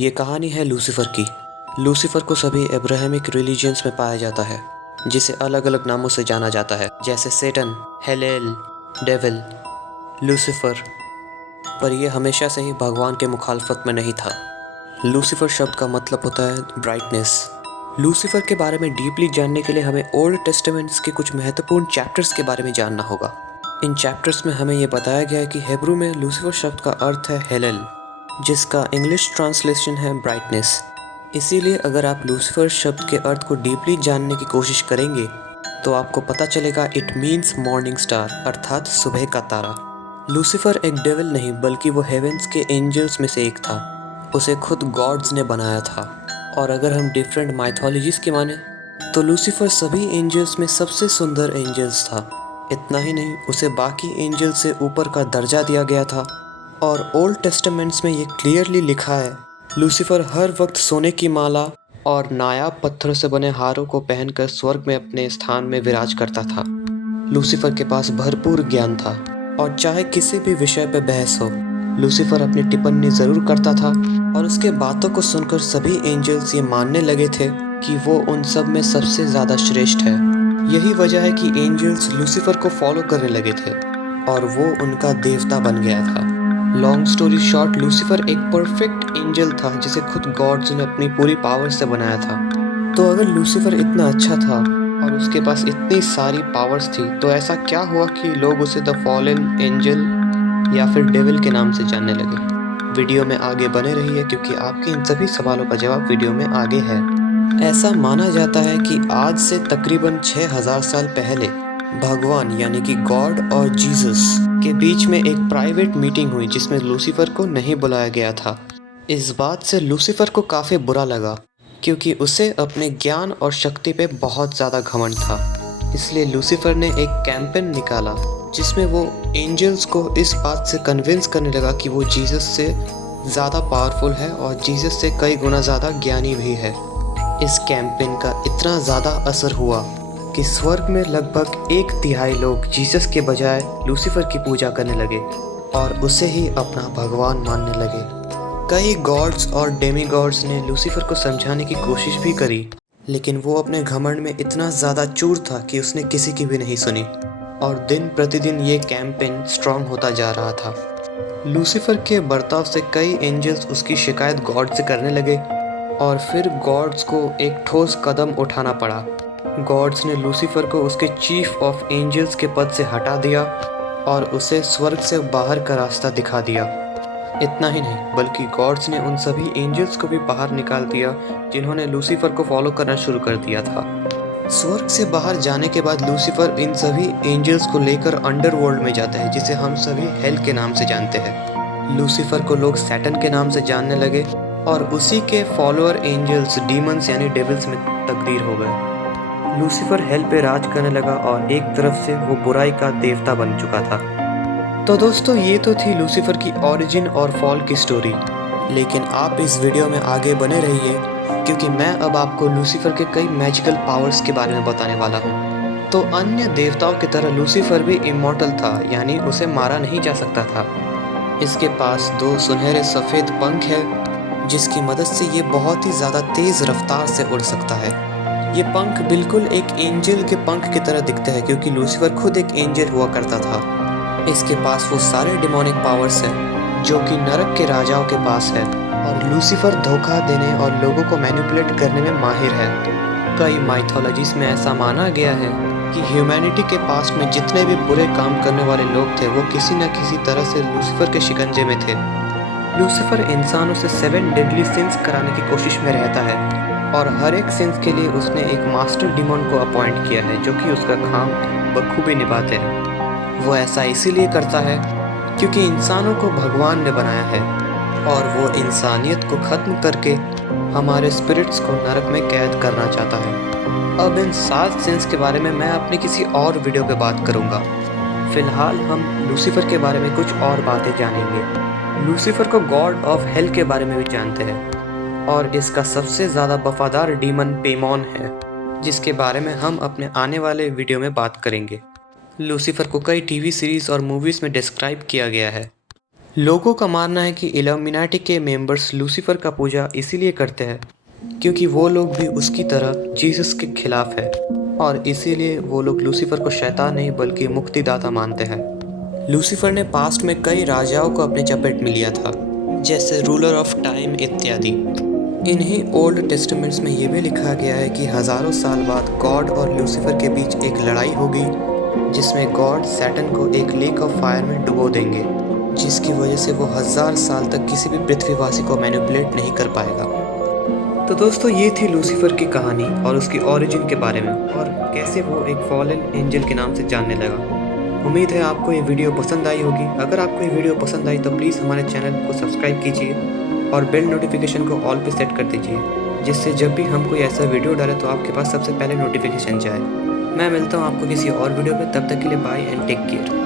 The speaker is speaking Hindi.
ये कहानी है लूसीफर की। लूसीफर को सभी अब्राहमिक रिलीजियंस में पाया जाता है, जिसे अलग अलग नामों से जाना जाता है, जैसे सेटन, हेलेल, डेविल, लूसीफर। पर यह हमेशा से ही भगवान के मुखालफत में नहीं था। लूसीफर शब्द का मतलब होता है ब्राइटनेस। लूसीफर के बारे में डीपली जानने के लिए हमें ओल्ड टेस्टामेंट्स के कुछ महत्वपूर्ण चैप्टर्स के बारे में जानना होगा। इन चैप्टर्स में हमें यह बताया गया है कि हिब्रू में लूसीफर शब्द का अर्थ है हेलेल, जिसका इंग्लिश ट्रांसलेशन है ब्राइटनेस। इसीलिए अगर आप लूसीफर शब्द के अर्थ को डीपली जानने की कोशिश करेंगे तो आपको पता चलेगा इट मीन्स मॉर्निंग स्टार, अर्थात सुबह का तारा। लूसीफर एक डेविल नहीं बल्कि वो हेवेंस के एंजल्स में से एक था। उसे खुद गॉड्स ने बनाया था। और अगर हम डिफरेंट माइथोलॉजीज की माने तो लूसीफर सभी एंजल्स में सबसे सुंदर एंजल्स था। इतना ही नहीं, उसे बाकी एंजल से ऊपर का दर्जा दिया गया था। और ओल्ड टेस्टामेंट्स में ये क्लियरली लिखा है, लूसीफर हर वक्त सोने की माला और नायाब पत्थरों से बने हारों को पहनकर स्वर्ग में अपने स्थान में विराज करता था। लूसीफर के पास भरपूर ज्ञान था और चाहे किसी भी विषय पर बहस हो, लूसीफर अपनी टिप्पणी जरूर करता था। और उसके बातों को सुनकर सभी एंजल्स ये मानने लगे थे कि वो उन सब में सबसे ज़्यादा श्रेष्ठ है। यही वजह है कि एंजल्स लूसीफर को फॉलो करने लगे थे और वो उनका देवता बन गया था। लॉन्ग स्टोरी शॉर्ट, लूसीफर एक परफेक्ट एंजल था जिसे खुद गॉड्स ने अपनी पूरी पावर से बनाया था। तो अगर लूसीफर इतना अच्छा था और उसके पास इतनी सारी पावर्स थी, तो ऐसा क्या हुआ कि लोग उसे द फॉलन एंजल या फिर डेविल के नाम से जानने लगे? वीडियो में आगे बने रहिए क्योंकि आपके इन सभी सवालों का जवाब वीडियो में आगे है। ऐसा माना जाता है कि आज से तकरीबन 6000 साल पहले भगवान यानी कि गॉड और जीसस के बीच में एक प्राइवेट मीटिंग हुई जिसमें लूसीफर को नहीं बुलाया गया था। इस बात से लूसीफर को काफ़ी बुरा लगा क्योंकि उसे अपने ज्ञान और शक्ति पे बहुत ज़्यादा घमंड था। इसलिए लूसीफर ने एक कैंपेन निकाला जिसमें वो एंजल्स को इस बात से कन्विंस करने लगा कि वो जीसस से ज़्यादा पावरफुल है और जीसस से कई गुना ज़्यादा ज्ञानी भी है। इस कैंपेन का इतना ज़्यादा असर हुआ कि स्वर्ग में लगभग 1/3 लोग जीसस के बजाय लूसीफर की पूजा करने लगे और उसे ही अपना भगवान मानने लगे। कई गॉड्स और डेमीगॉड्स ने लूसीफर को समझाने की कोशिश भी करी, लेकिन वो अपने घमंड में इतना ज़्यादा चूर था कि उसने किसी की भी नहीं सुनी। और दिन प्रतिदिन ये कैंपेन स्ट्रांग होता जा रहा था। लूसीफर के बर्ताव से कई एंजल्स उसकी शिकायत गॉड से करने लगे और फिर गॉड्स को एक ठोस कदम उठाना पड़ा। गॉड्स ने लूसीफर को उसके चीफ ऑफ एंजल्स के पद से हटा दिया और उसे स्वर्ग से बाहर का रास्ता दिखा दिया। इतना ही नहीं बल्कि गॉड्स ने उन सभी एंजल्स को भी बाहर निकाल दिया जिन्होंने लूसीफर को फॉलो करना शुरू कर दिया था। स्वर्ग से बाहर जाने के बाद लूसीफर इन सभी एंजल्स को लेकर अंडरवर्ल्ड में जाता है, जिसे हम सभी हेल के नाम से जानते हैं। लूसीफर को लोग सैटन के नाम से जानने लगे और उसी के फॉलोअर एंजल्स डीमंस यानी डेविल्स में तब्दील हो गए। लूसीफर हेल पे राज करने लगा और एक तरफ से वो बुराई का देवता बन चुका था। तो दोस्तों, ये तो थी लूसीफर की ओरिजिन और फॉल की स्टोरी। लेकिन आप इस वीडियो में आगे बने रहिए क्योंकि मैं अब आपको लूसीफर के कई मैजिकल पावर्स के बारे में बताने वाला हूँ। तो अन्य देवताओं की तरह लूसीफर भी इमॉर्टल था, यानी उसे मारा नहीं जा सकता था। इसके पास 2 सुनहरे सफ़ेद पंख है जिसकी मदद से ये बहुत ही ज़्यादा तेज़ रफ्तार से उड़ सकता है। ये पंख बिल्कुल एक एंजल के पंख की तरह दिखते हैं क्योंकि लूसीफर खुद एक एंजल हुआ करता था। इसके पास वो सारे डिमोनिक पावर्स हैं जो कि नरक के राजाओं के पास है। और लूसीफर धोखा देने और लोगों को मैनिपुलेट करने में माहिर है। कई माइथोलॉजीज में ऐसा माना गया है कि ह्यूमैनिटी के पास में जितने भी बुरे काम करने वाले लोग थे वो किसी न किसी तरह से लूसीफर के शिकंजे में थे। लूसीफर इंसानों से 7 डेडली सिंस कराने की कोशिश में रहता है और हर एक सिंस के लिए उसने एक मास्टर डिमोन को अपॉइंट किया है जो कि उसका काम बखूबी निभाते हैं। वो ऐसा इसीलिए करता है क्योंकि इंसानों को भगवान ने बनाया है और वो इंसानियत को ख़त्म करके हमारे स्पिरिट्स को नरक में कैद करना चाहता है। अब इन 7 सिंस के बारे में मैं अपनी किसी और वीडियो पे बात करूँगा। फ़िलहाल हम लूसीफर के बारे में कुछ और बातें जानेंगे। लूसीफर को गॉड ऑफ हेल के बारे में भी जानते हैं और इसका सबसे ज़्यादा वफादार डीमन पेमॉन है, जिसके बारे में हम अपने आने वाले वीडियो में बात करेंगे। लूसीफर को कई टीवी सीरीज़ और मूवीज़ में डिस्क्राइब किया गया है। लोगों का मानना है कि इल्यूमिनाटी के मेंबर्स लूसीफर का पूजा इसीलिए करते हैं क्योंकि वो लोग भी उसकी तरह जीसस के खिलाफ है और इसीलिए वो लोग लूसीफर को शैतान नहीं बल्कि मुक्तिदाता मानते हैं। लूसीफर ने पास्ट में कई राजाओं को अपने चपेट में लिया था, जैसे रूलर ऑफ टाइम इत्यादि। इन्हीं ओल्ड टेस्टामेंट्स में ये भी लिखा गया है कि हज़ारों साल बाद गॉड और लूसीफर के बीच एक लड़ाई होगी जिसमें गॉड सैटन को एक लेक ऑफ फायर में डुबो देंगे, जिसकी वजह से वो 1000 साल तक किसी भी पृथ्वीवासी को मैनिपुलेट नहीं कर पाएगा। तो दोस्तों, ये थी लूसीफर की कहानी और उसकी ओरिजिन के बारे में और कैसे वो एक फॉलन एंजल के नाम से जानने लगा। उम्मीद है आपको ये वीडियो पसंद आई होगी। अगर आपको ये वीडियो पसंद आई तो प्लीज़ हमारे चैनल को सब्सक्राइब कीजिए और बेल नोटिफिकेशन को ऑल पे सेट कर दीजिए, जिससे जब भी हम कोई ऐसा वीडियो डालें तो आपके पास सबसे पहले नोटिफिकेशन जाए। मैं मिलता हूँ आपको किसी और वीडियो में, तब तक के लिए बाय एंड टेक केयर।